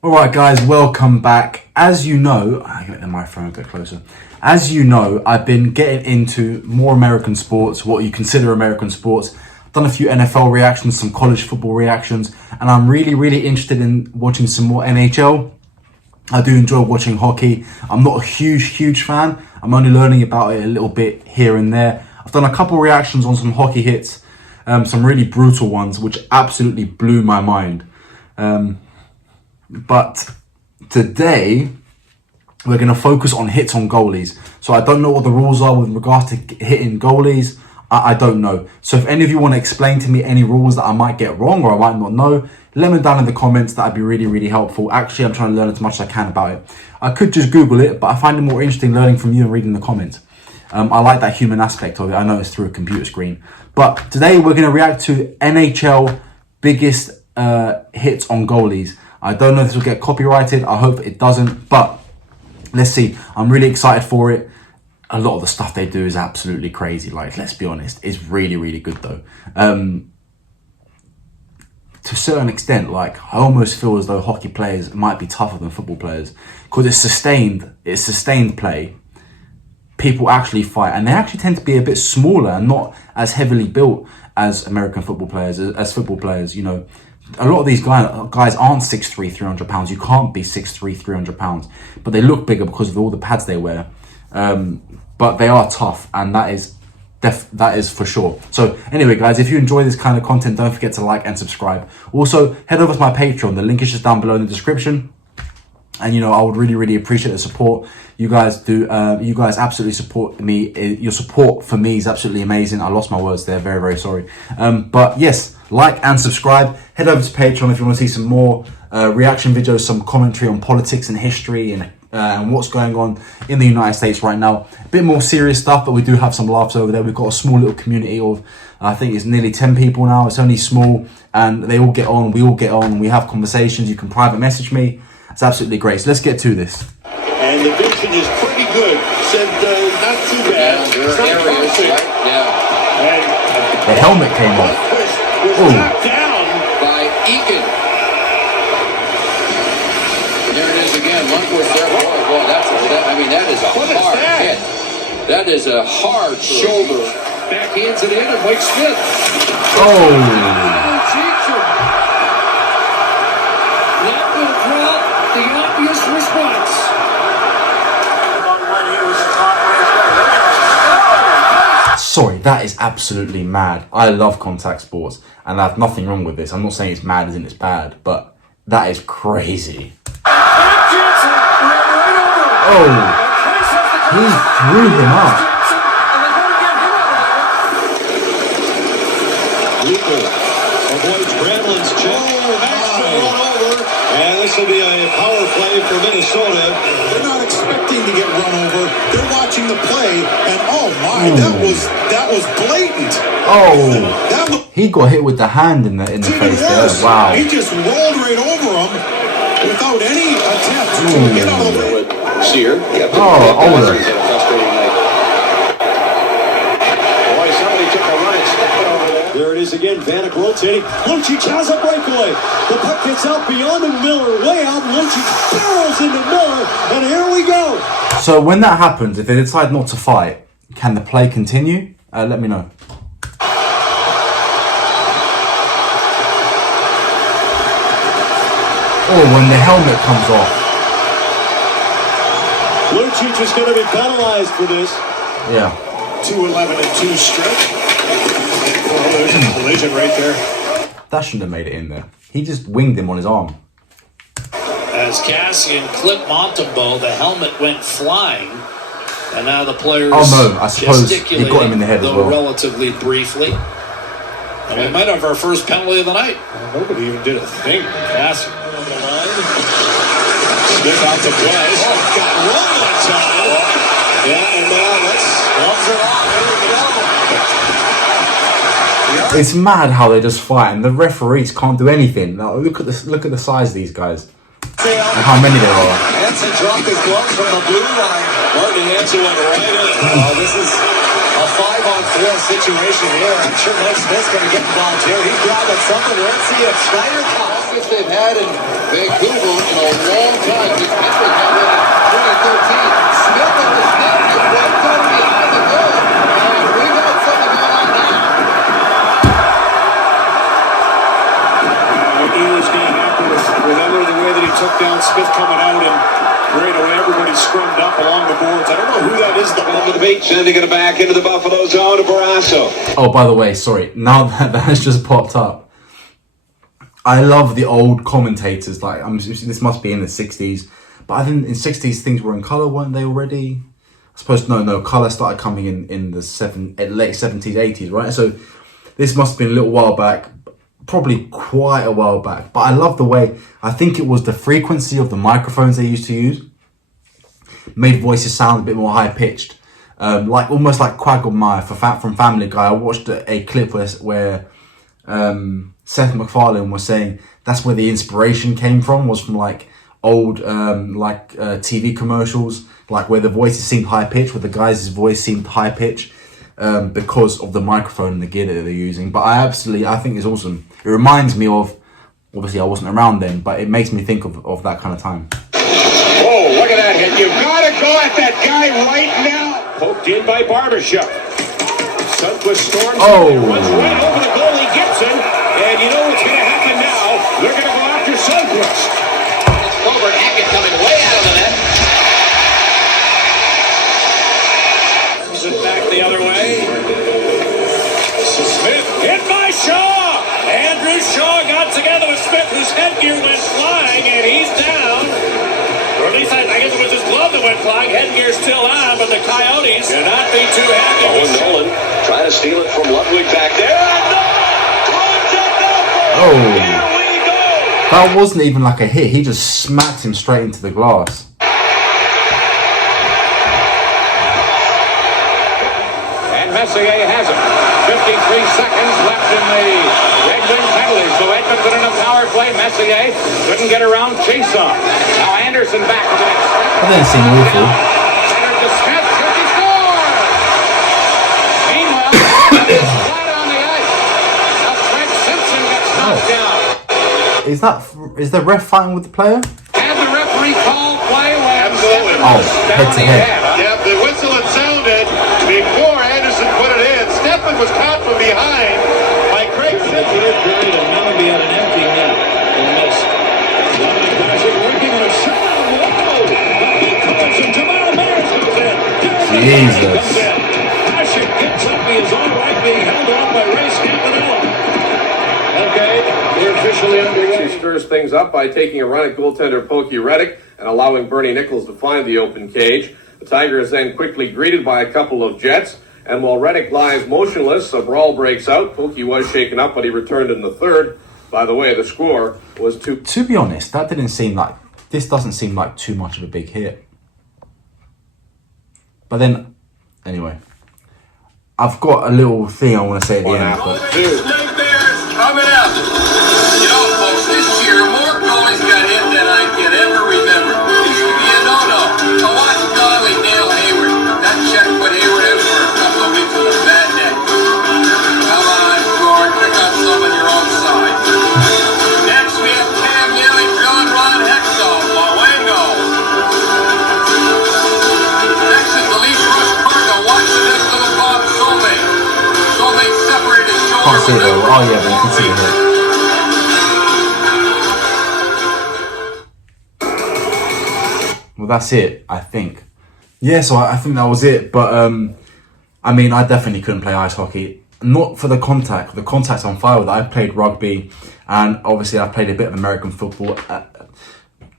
Alright guys, welcome back. As you know, I get the microphone a bit closer. As you know, I've been getting into more American sports, what you consider American sports. I've done a few NFL reactions, some college football reactions, and I'm really interested in watching some more NHL. I do enjoy watching hockey. I'm not a huge fan. I'm only learning about it a little bit here and there. I've done a couple reactions on some hockey hits, some really brutal ones, which absolutely blew my mind. But today, we're going to focus on hits on goalies. So I don't know what the rules are with regards to hitting goalies. I don't know. So if any of you want to explain to me any rules that I might get wrong or I might not know, let me down in the comments. That'd be really helpful. Actually, I'm trying to learn as much as I can about it. I could just Google it, but I find it more interesting learning from you and reading the comments. I like that human aspect of it. I know it's through a computer screen. But today we're going to react to NHL biggest hits on goalies. I don't know if this will get copyrighted. I hope it doesn't, but let's see. I'm really excited for it. A lot of the stuff they do is absolutely crazy. Like, let's be honest, it's really good though. To a certain extent, like, I almost feel as though hockey players might be tougher than football players because it's sustained play. People actually fight, and they actually tend to be a bit smaller and not as heavily built as American football players, you know. A lot of these guys aren't 6'3", 300 pounds. You can't be 6'3", 300 pounds, but they look bigger because of all the pads they wear. But they are tough, and that is for sure. So anyway, guys, if you enjoy this kind of content, don't forget to like and subscribe. Also, head over to my Patreon. The link is just down below in the description. And, you know, I would really appreciate the support. You guys do. You guys absolutely support me. Your support for me is absolutely amazing. I lost my words there. Very sorry. But yes, like and subscribe. Head over to Patreon if you want to see some more reaction videos, some commentary on politics and history and what's going on in the United States right now. A bit more serious stuff, but we do have some laughs over there. We've got a small little community of, I think it's nearly 10 people now. It's only small, and they all get on. We all get on. We have conversations. You can private message me. It's absolutely great. So let's get to this. And the vision is pretty good. Said not too bad. Yeah, there are areas, right? Yeah. And the helmet came off. Was knocked down by Eakin. And there it is again. Lundqvist there. Boy, that is a hard hit. That is a hard shoulder. backhands it in, and Mike Smith. Oh. That will drop the obvious response. Sorry, that is absolutely mad. I love contact sports, and I have nothing wrong with this. I'm not saying it's mad as in it's bad, but that is crazy. Oh, he threw him up. Luca avoids Bramlin's check. That's the run over. And this will be a power play for Minnesota. They're not expecting to get run over. They're watching the play, and oh my, that was blatant. Oh, he got hit with the hand in the face there. Wow. He just rolled right over him without any attempt to get out of the way. Sear. Oh, Older. He's had a frustrating night. Boy, somebody took a run and stepped over there. There it is again. Vanek rotating. Lucic has a breakaway. The puck gets out beyond Miller. Way out. Lucic barrels into Miller. And here we go. So when that happens, if they decide not to fight, can the play continue? Let me know. Oh, when the helmet comes off. Lucic is going to be penalized for this. Yeah. 2-11-2 stretch. Oh, there's a collision right there. That shouldn't have made it in there. He just winged him on his arm. As Cassian clipped Montembeau, the helmet went flying, and now the players I suppose he got him in the head as well. Relatively briefly. And we might have our first penalty of the night. Well, nobody even did a thing. Cassian. Smith out to play. Oh, got one that time. Yeah, and now let's gloves it off. It's mad how they just fight, and the referees can't do anything. Now, look at the size of these guys and how many there are. Hansen dropped his gloves from the blue line. Martin Hansen went right in. This is a 5-on-4 situation here. I'm sure Mike Smith's going to get involved here. He's grabbing something. Let's see if Schneider comes. If they've had in Vancouver in a took down Smith coming out, and right away everybody scrummed up along the boards. I don't know who that is. On the beach, sending it back into the Buffalo zone to Barrasso. Oh, by the way, sorry. Now that has just popped up, I love the old commentators. Like, this must be in the 60s, but I think in 60s things were in color, weren't they already? I suppose no. Color started coming in the late 70s, 80s, right? So this must have been a little while back, probably quite a while back. But I love the way, I think it was the frequency of the microphones they used to use made voices sound a bit more high pitched. Like almost like Quagmire from Family Guy. I watched a clip where Seth MacFarlane was saying that's where the inspiration came from, was from like old TV commercials, like where the voices seemed high pitched, where the guy's voice seemed high pitched because of the microphone and the gear that they're using. But I think it's awesome. It reminds me of, obviously I wasn't around then, but it makes me think of that kind of time. Oh, look at that hit. You've got to go at that guy right now. Poked in by Barbershop. Sundquist storms runs right over the goalie Gibson, and you know what's going to happen now? They're going to go after Sundquist. It's Robert Hackett coming way out of the net. Brings it back the other way. Smith hit by Shaw. Andrew Shaw got together with Smith, whose headgear went flying, and he's down. Or at least I guess it was his glove that went flying. Headgear's still on, but the Coyotes do not be too happy. Owen Nolan trying to steal it from Ludwig back there. Oh, that wasn't even like a hit. He just smacked him straight into the glass. And Messier has it. 53 seconds left in the Red Wing penalty. So Edmonton in a power play. Messier couldn't get around Chason. Now Anderson back to the next. That didn't seem awful. Center to Smith. Should he score? Meanwhile, he's flat on the ice. Now Fred Simpson gets knocked down. Is the ref fighting with the player? And the referee called play when Stephen Oh, was down head to the head. head. Yeah, the whistle had sounded before Anderson put it in. Stephen was caught from behind by Craig Simpson. Period, and now be at an empty net and miss. Dominic Hasek working on a shot. Whoa! But he calls him. Jamal Myers comes in. Jesus. Hasek gets up. He is all right, being held on by Ray Scampanella. Okay, we're officially underway. She stirs things up by taking a run at goaltender Pokey Reddick and allowing Bernie Nichols to find the open cage. The Tiger is then quickly greeted by a couple of Jets, and while Reddick lies motionless, a brawl breaks out. Pokey was shaken up, but he returned in the third. By the way, the score was 2. To be honest, this doesn't seem like too much of a big hit. But then, anyway, I've got a little thing I want to say at the end. But Coming out. You know, folks, this year more goalies got hit than I can ever remember. Used to be a no-no. I watched Donnelly nail Hayward. That check put Hayward out for a couple of weeks with a bad neck. Come on, Gord, pick up some on your own side. Next we have Cam Neely, John Ron Hextall, Lawengo. Next is the Leafs Rush Cardinal, watching this little Bob Solvay. Solvay separated his shoulder. can't see it though. Oh yeah, but you can see it here. Well, that's it, I think. Yeah, so I think that was it. But I mean, I definitely couldn't play ice hockey. Not for the contact. The contact's on fire with it. I played rugby, and obviously I played a bit of American football.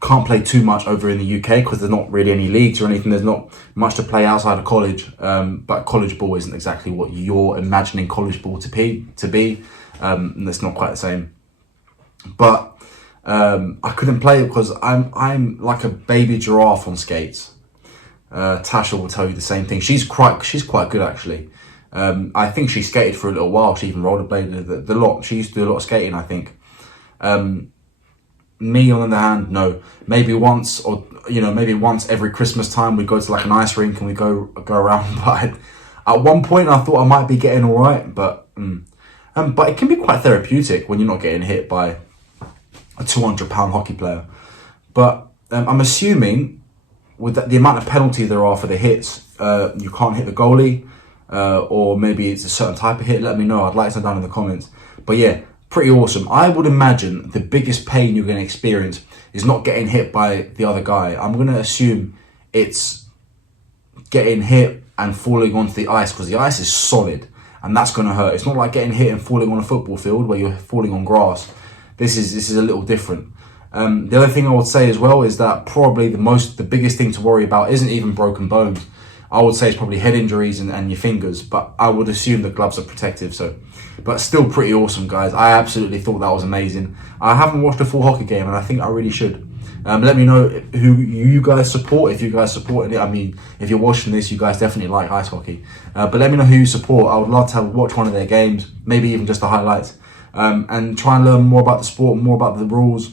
Can't play too much over in the UK because there's not really any leagues or anything. There's not much to play outside of college. But college ball isn't exactly what you're imagining college ball to be. And it's not quite the same. But I couldn't play it because I'm like a baby giraffe on skates. Tasha will tell you the same thing. She's quite good actually. I think she skated for a little while. She even rollerbladed the lot. She used to do a lot of skating, I think. Me, on the other hand, no. Maybe once, or maybe once every Christmas time we go to like an ice rink and we go around. But at one point I thought I might be getting all right, but it can be quite therapeutic when you're not getting hit by a 200-pound hockey player. But I'm assuming with the amount of penalties there are for the hits, you can't hit the goalie, or maybe it's a certain type of hit. Let me know. I'd like to know down in the comments. But yeah, pretty awesome. I would imagine the biggest pain you're going to experience is not getting hit by the other guy. I'm going to assume it's getting hit and falling onto the ice, because the ice is solid and that's going to hurt. It's not like getting hit and falling on a football field where you're falling on grass. This is a little different. The other thing I would say as well is that probably the biggest thing to worry about isn't even broken bones. I would say it's probably head injuries and your fingers, but I would assume the gloves are protective. But still pretty awesome, guys. I absolutely thought that was amazing. I haven't watched a full hockey game, and I think I really should. Let me know who you guys support, if you guys support it. I mean, if you're watching this, you guys definitely like ice hockey. But let me know who you support. I would love to watch one of their games, maybe even just the highlights, and try and learn more about the sport, more about the rules,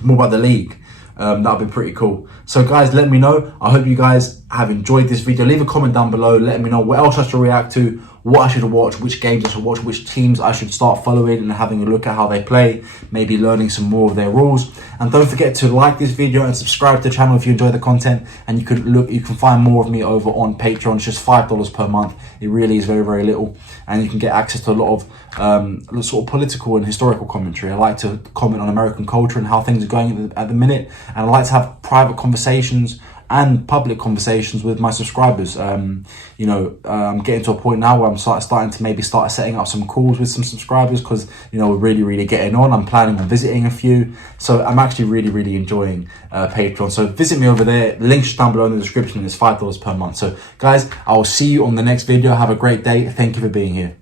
more about the league. That'll be pretty cool. So guys, let me know. I hope you guys have enjoyed this video. Leave a comment down below. Let me know what else I should react to, what I should watch, which games I should watch, which teams I should start following and having a look at how they play, maybe learning some more of their rules. And don't forget to like this video and subscribe to the channel if you enjoy the content. And you can find more of me over on Patreon. It's just $5 per month. It really is very, very little. And you can get access to a lot of sort of political and historical commentary. I like to comment on American culture and how things are going at the minute. And I like to have private conversations and public conversations with my subscribers. I'm getting to a point now where I'm starting to maybe start setting up some calls with some subscribers, because we're really getting on. I'm planning on visiting a few, so I'm actually really enjoying Patreon. So visit me over there. Links down below in the description. It's $5 per month. So guys, I will see you on the next video. Have a great day. Thank you for being here.